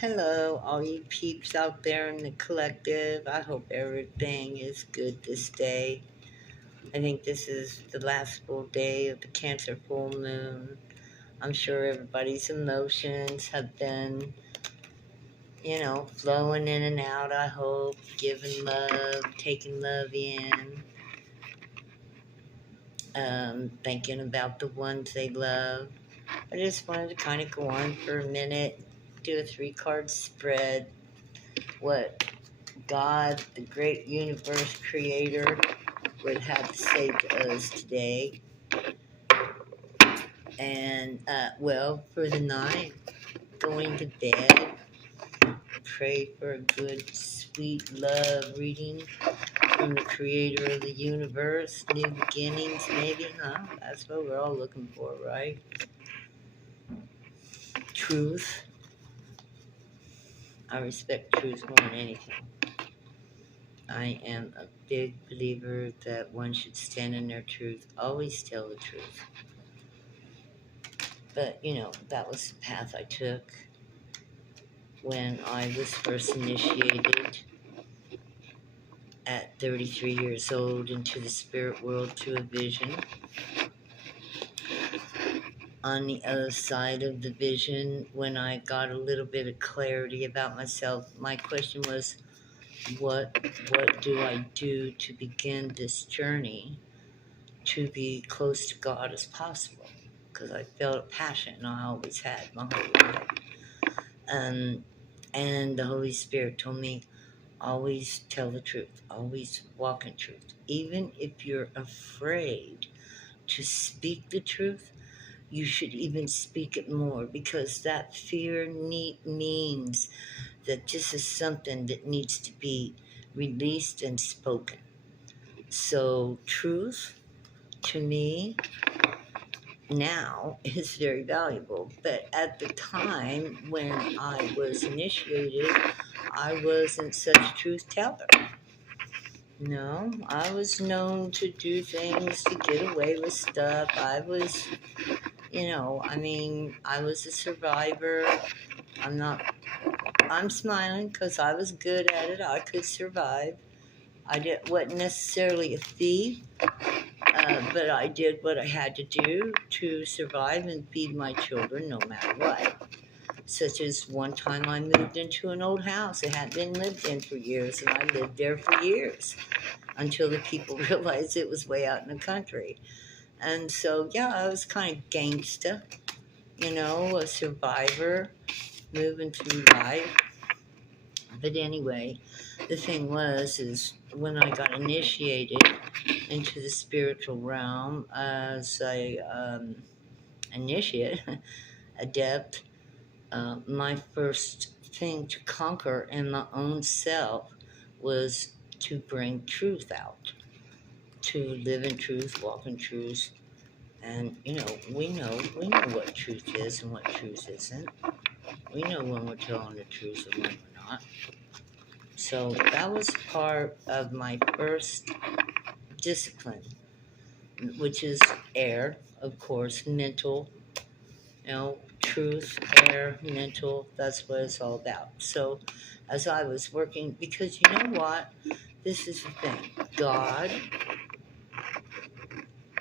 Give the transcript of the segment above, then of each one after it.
Hello, all you peeps out there in the collective. I hope everything is good this day. I think this is the last full day of the Cancer full moon. I'm sure everybody's emotions have been, flowing in and out. I hope, giving love, taking love in, thinking about the ones they love. I just wanted to kind of go on for a minute, do a 3-card spread. What God, the great universe creator, would have to say to us today. And, for the night, going to bed, pray for a good, sweet love reading from the creator of the universe. New beginnings, maybe, huh? That's what we're all looking for, right? Truth. I respect truth more than anything. I am a big believer that one should stand in their truth, always tell the truth. But, that was the path I took when I was first initiated at 33 years old into the spirit world through a vision. On the other side of the vision, when I got a little bit of clarity about myself, my question was, what do I do to begin this journey to be close to God as possible? Because I felt a passion, and I always had my whole life. And the Holy Spirit told me, always tell the truth, always walk in truth. Even if you're afraid to speak the truth, you should even speak it more, because that fear means that this is something that needs to be released and spoken. So truth, to me, now is very valuable. But at the time when I was initiated, I wasn't such a truth teller. No, I was known to do things to get away with stuff. I was, I was a survivor. I'm smiling because I was good at it. I could survive. Wasn't necessarily a thief, but I did what I had to do to survive and feed my children no matter what. Such as one time I moved into an old house that hadn't been lived in for years, and I lived there for years until the people realized it was way out in the country. And so, yeah, I was kind of gangsta, a survivor, moving through life. But anyway, the thing is when I got initiated into the spiritual realm as a initiate, adept, my first thing to conquer in my own self was to bring truth out, to live in truth, walk in truth. And, we know what truth is and what truth isn't. We know when we're telling the truth and when we're not. So that was part of my first discipline, which is air, of course, mental, truth, air, mental, that's what it's all about. So as I was working, because you know what? This is the thing. God,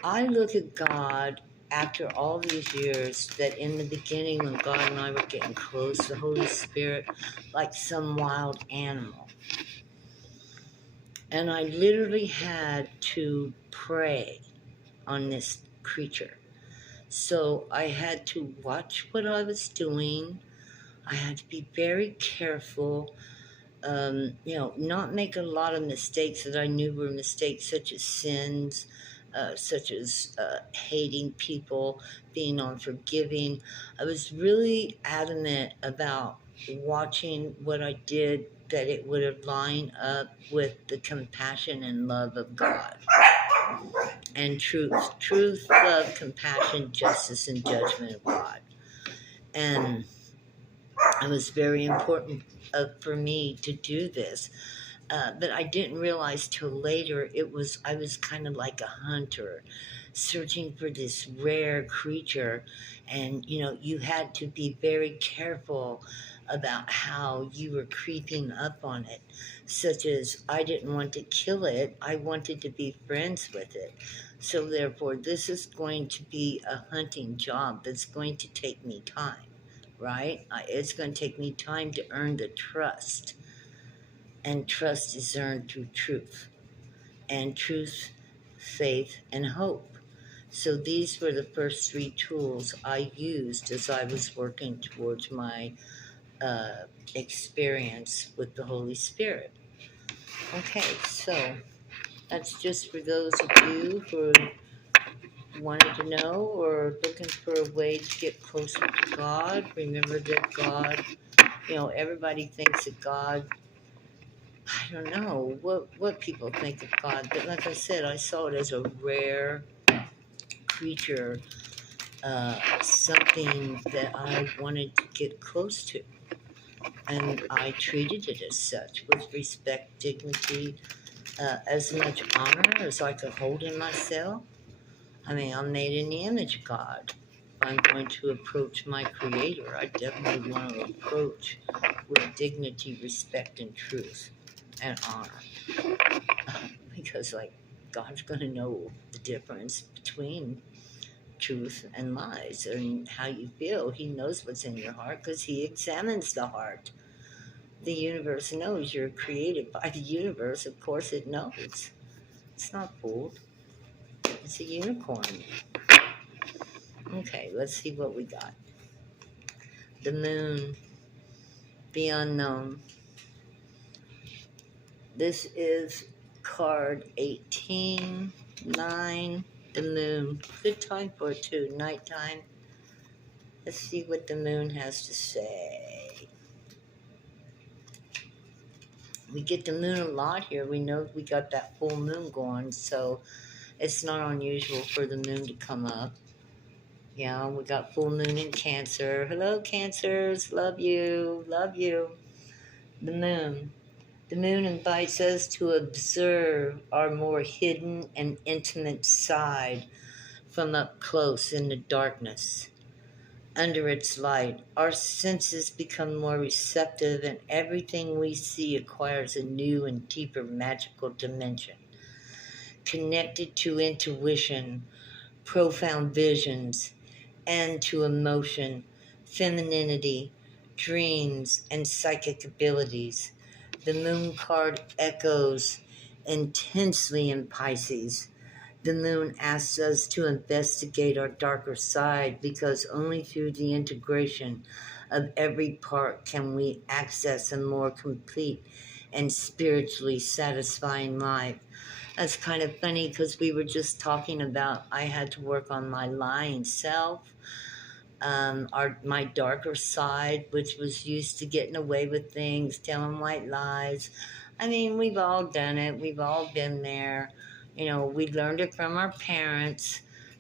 I look at God after all these years, that in the beginning when God and I were getting close, the Holy Spirit, like some wild animal. And I literally had to pray on this creature. So I had to watch what I was doing. I had to be very careful, not make a lot of mistakes that I knew were mistakes, such as sins, such as hating people, being unforgiving. I was really adamant about watching what I did, that it would line up with the compassion and love of God. And truth, love, compassion, justice, and judgment of God. And it was very important for me to do this. But I didn't realize till later I was kind of like a hunter. searching for this rare creature, and you had to be very careful about how you were creeping up on it, such as I didn't want to kill it, I wanted to be friends with it. So therefore this is going to be a hunting job that's going to take me time, right? It's going to take me time to earn the trust, and trust is earned through truth, and truth, faith, and hope. So these were the first three tools I used as I was working towards my experience with the Holy Spirit. Okay, so that's just for those of you who wanted to know or looking for a way to get closer to God. Remember that God, everybody thinks that God, I don't know what people think of God, but like I said, I saw it as a rare creature, something that I wanted to get close to. And I treated it as such, with respect, dignity, as much honor as I could hold in myself. I mean, I'm made in the image of God. If I'm going to approach my Creator, I definitely want to approach with dignity, respect, and truth, and honor. Because, God's going to know the difference between truth and lies and how you feel. He knows what's in your heart because He examines the heart. The universe knows. You're created by the universe. Of course it knows. It's not fooled. It's a unicorn. Okay, let's see what we got. The moon, the unknown. This is card 18, 9, the moon. Good time for it too, nighttime. Let's see what the moon has to say. We get the moon a lot here. We know we got that full moon going, so it's not unusual for the moon to come up. Yeah, we got full moon in Cancer. Hello, Cancers. Love you. Love you. The moon. The moon invites us to observe our more hidden and intimate side from up close in the darkness. Under its light, our senses become more receptive, and everything we see acquires a new and deeper magical dimension, connected to intuition, profound visions, and to emotion, femininity, dreams, and psychic abilities. The moon card echoes intensely in Pisces. The moon asks us to investigate our darker side, because only through the integration of every part can we access a more complete and spiritually satisfying life. That's kind of funny because we were just talking about I had to work on my lying self, my darker side, which was used to getting away with things, telling white lies. I mean, we've all done it. We've all been there. We learned it from our parents.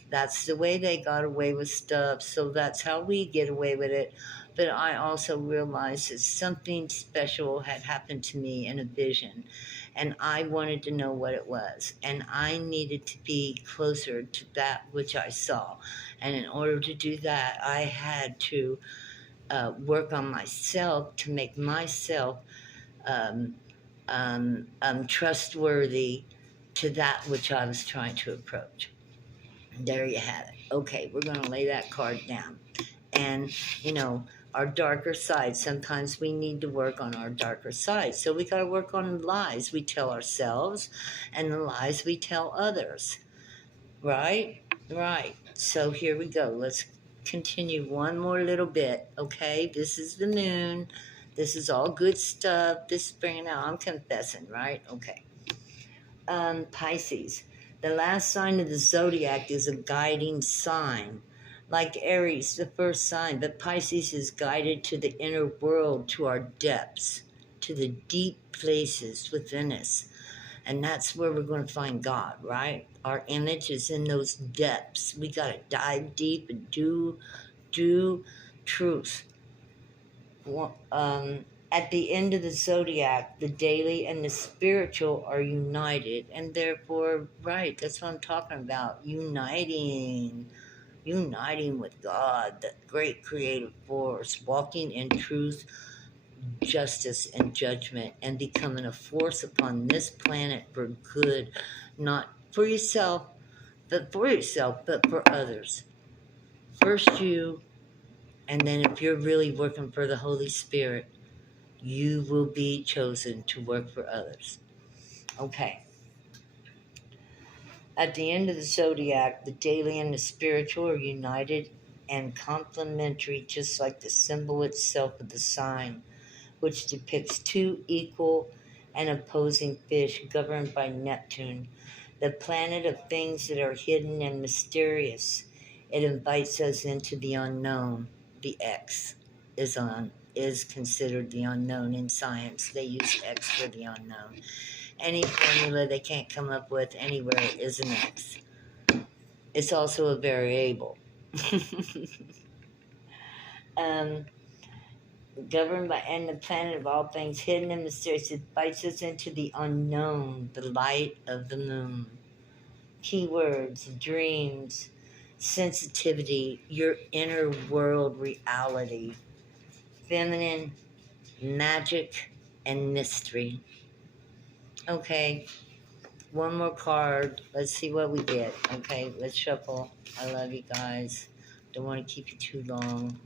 That's the way they got away with stuff, so that's how we get away with it. But I also realized that something special had happened to me in a vision, and I wanted to know what it was, and I needed to be closer to that which I saw. And in order to do that, I had to work on myself to make myself um, trustworthy to that which I was trying to approach. There you have it. Okay, we're going to lay that card down. And, our darker side, sometimes we need to work on our darker side. So we got to work on the lies we tell ourselves and the lies we tell others. Right? Right. So here we go. Let's continue one more little bit. Okay, this is the moon. This is all good stuff. This spring now, I'm confessing, right? Okay. Pisces. The last sign of the zodiac is a guiding sign. Like Aries, the first sign, but Pisces is guided to the inner world, to our depths, to the deep places within us. And that's where we're going to find God, right? Our image is in those depths. We got to dive deep and do truth. At the end of the zodiac, the daily and the spiritual are united, and therefore, right, that's what I'm talking about. Uniting with God, that great creative force, walking in truth, justice, and judgment, and becoming a force upon this planet for good, not for yourself, but for others. First you, and then if you're really working for the Holy Spirit, you will be chosen to work for others. Okay. At the end of the zodiac, the daily and the spiritual are united and complementary, just like the symbol itself of the sign, which depicts two equal and opposing fish governed by Neptune, the planet of things that are hidden and mysterious. It invites us into the unknown. The X is considered the unknown in science. They use X for the unknown. Any formula they can't come up with anywhere is an X. It's also a variable. Governed by and the planet of all things hidden and mysterious, it invites us into the unknown, the light of the moon. Keywords, dreams, sensitivity, your inner world reality, feminine, magic, and mystery. Okay, one more card. Let's see what we get. Okay, let's shuffle. I love you guys. Don't want to keep you too long.